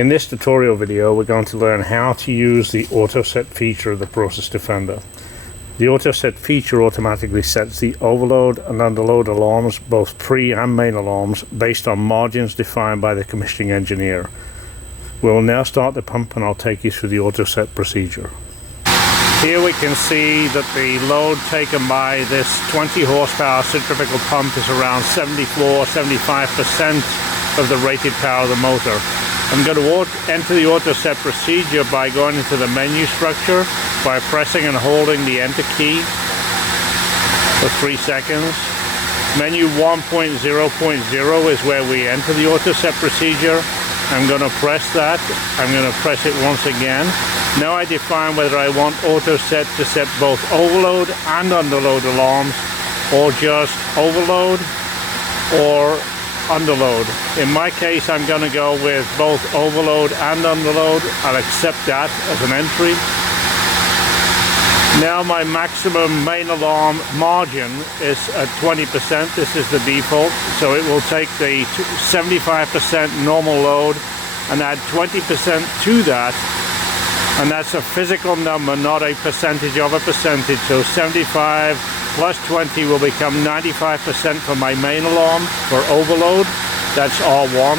In this tutorial video, we're going to learn how to use the AutoSet feature of the Process Defender. The AutoSet feature automatically sets the overload and underload alarms, both pre and main alarms, based on margins defined by the commissioning engineer. We will now start the pump and I'll take you through the AutoSet procedure. Here we can see that the load taken by this 20 horsepower centrifugal pump is around 74-75% of the rated power of the motor. I'm going to enter the AutoSet procedure by going into the menu structure by pressing and holding the enter key for 3 seconds. Menu 1.0.0 is where we enter the AutoSet procedure. I'm going to press that. I'm going to press it once again. Now I define whether I want AutoSet to set both overload and underload alarms, or just overload or underload. In my case, I'm going to go with both overload and underload. I'll accept that as an entry. Now my maximum main alarm margin is at 20%. This is the default. So it will take the 75% normal load and add 20% to that. And that's a physical number, not a percentage of a percentage. So 75 plus 20 will become 95% for my main alarm for overload. That's R1.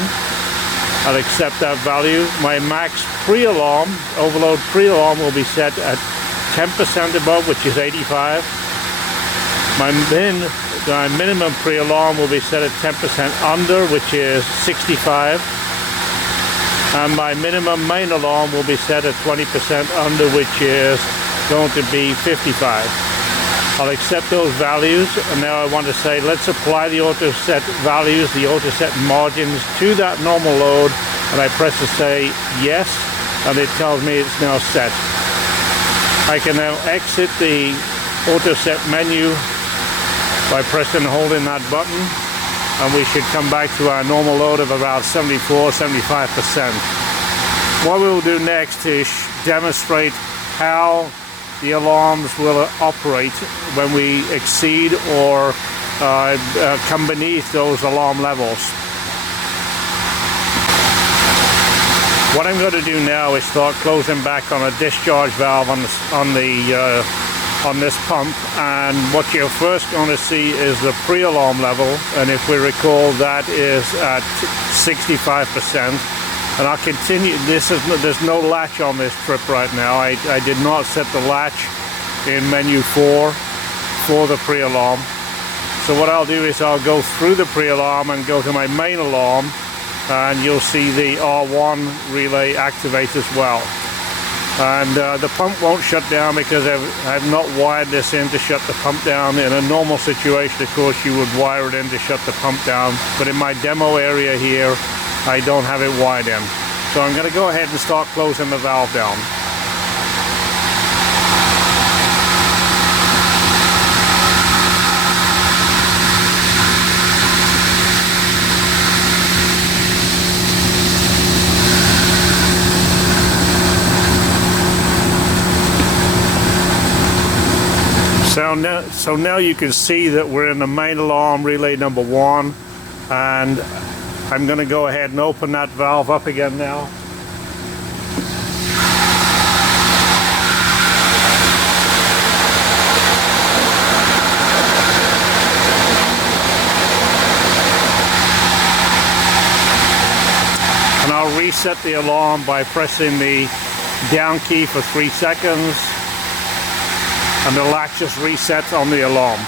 I'll accept that value. My max pre-alarm, overload pre-alarm, will be set at 10% above, which is 85. My minimum pre-alarm will be set at 10% under, which is 65. And my minimum main alarm will be set at 20% under, which is going to be 55. I'll accept those values, and now I want to say let's apply the AutoSet values, the AutoSet margins to that normal load, and I press to say yes, and it tells me it's now set. I can now exit the AutoSet menu by pressing and holding that button, and we should come back to our normal load of about 74-75%. What we will do next is demonstrate how the alarms will operate when we exceed or come beneath those alarm levels. What I'm going to do now is start closing back on a discharge valve on this pump, and what you're first going to see is the pre-alarm level, and if we recall, that is at 65%. And I'll continue. There's no latch on this trip right now. I did not set the latch in menu 4 for the pre-alarm. So what I'll do is I'll go through the pre-alarm and go to my main alarm, and you'll see the R1 relay activate as well. And the pump won't shut down because I've not wired this in to shut the pump down. In a normal situation, of course, you would wire it in to shut the pump down. But in my demo area here, I don't have it wired in. So I'm going to go ahead and start closing the valve down. So now you can see that we're in the main alarm relay number 1, and I'm going to go ahead and open that valve up again now. And I'll reset the alarm by pressing the down key for 3 seconds. And the latch just resets on the alarm.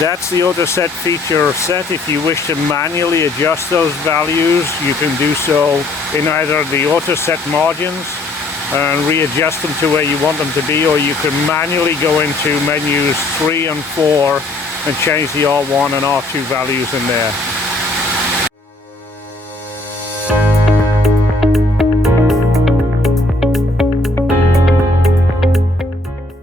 That's the AutoSet feature set. If you wish to manually adjust those values, you can do so in either the AutoSet margins and readjust them to where you want them to be, or you can manually go into menus 3 and 4 and change the R1 and R2 values in there.